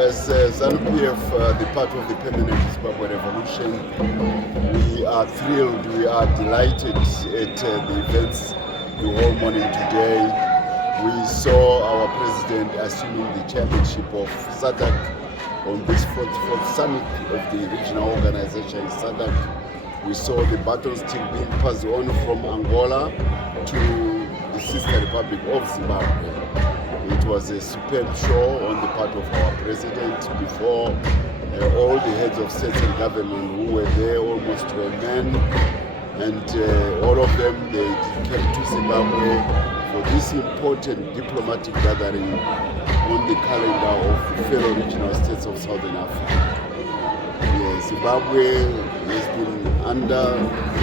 As ZANU-PF, the part of the permanent Zimbabwe revolution, we are thrilled, we are delighted at the events the whole morning today. We saw our president assuming the chairmanship of SADC on this 44th summit of the regional organization SADC. We saw the baton stick being passed on from Angola to the sister republic of Zimbabwe. It was a superb show on the part of our president before all the heads of state and government who were there, almost 12 men, and all of them, they came to Zimbabwe for this important diplomatic gathering on the calendar of the fellow regional states of Southern Africa. Zimbabwe has been under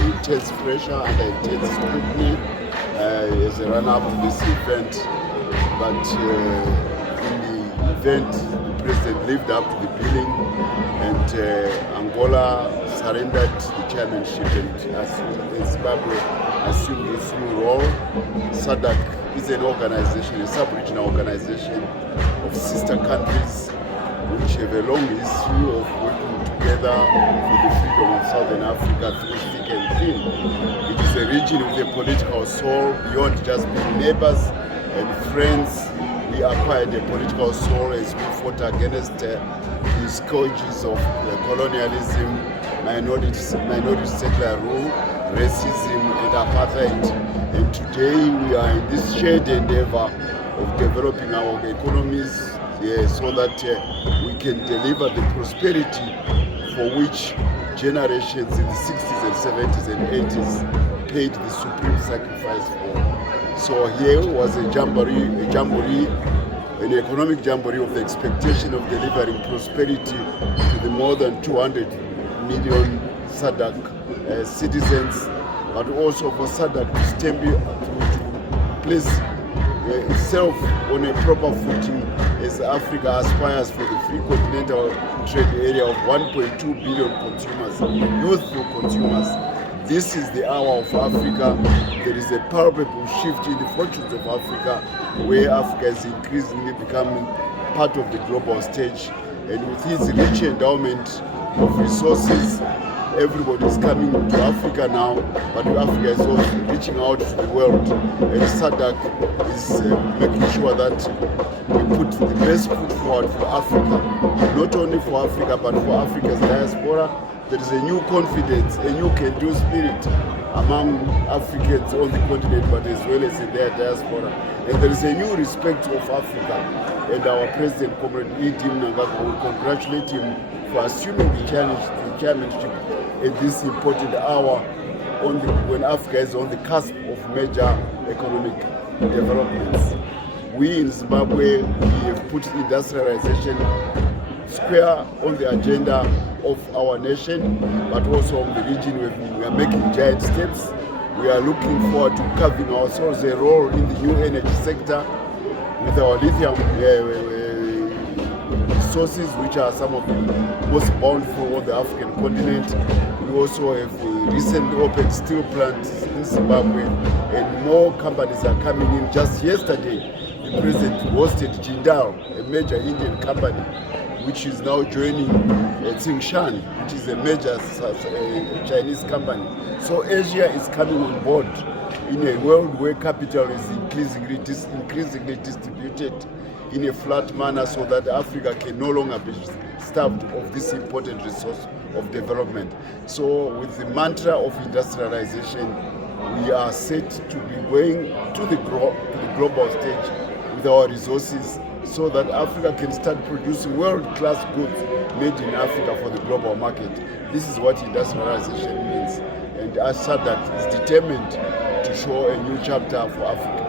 intense pressure, under intense scrutiny as a run-up to this event. But in the event, the president lived up to the billing, and Angola surrendered the chairmanship, and Zimbabwe assumed its new role. SADC is an organization, a sub-regional organization of sister countries which have a long history of working together for the freedom of Southern Africa through thick and thin. It is a region with a political soul beyond just being neighbors and friends. We acquired a political soul as we fought against the scourges of colonialism, minority settler rule, racism and apartheid. And today we are in this shared endeavor of developing our economies so that we can deliver the prosperity for which generations in the 60s and 70s and 80s paid the supreme sacrifice for. So here was a jamboree, an economic jamboree of the expectation of delivering prosperity to the more than 200 million SADC citizens, but also for SADC to place itself on a proper footing as Africa aspires for the free continental trade area of 1.2 billion consumers, youthful consumers. This is the hour of Africa. There is a palpable shift in the fortunes of Africa, where Africa is increasingly becoming part of the global stage. And with its rich endowment of resources, everybody is coming to Africa now, but Africa is also reaching out to the world. And SADC is making sure that we put the best foot forward for Africa, not only for Africa, but for Africa's diaspora. There is a new confidence, a new can-do spirit among Africans on the continent, but as well as in their diaspora. And there is a new respect of Africa. And our President, Comrade Mnangagwa, will congratulate him for assuming the chairmanship at this important hour when Africa is on the cusp of major economic developments. We in Zimbabwe, we have put industrialization square on the agenda of our nation, but also of the region. We are making giant steps. We are looking forward to carving ourselves a role in the new energy sector with our lithium resources, which are some of the most bountiful on the African continent. We also have recently opened steel plants in Zimbabwe, and more companies are coming in. Just yesterday, the president hosted Jindal, a major Indian company, which is now joining Tsingshan, which is a major Chinese company. So Asia is coming on board in a world where capital is increasingly distributed in a flat manner, so that Africa can no longer be starved of this important resource of development. So with the mantra of industrialization, we are set to be going to the global stage with our resources, so that Africa can start producing world-class goods made in Africa for the global market. This is what industrialization means. And as SADC is determined to show a new chapter for Africa.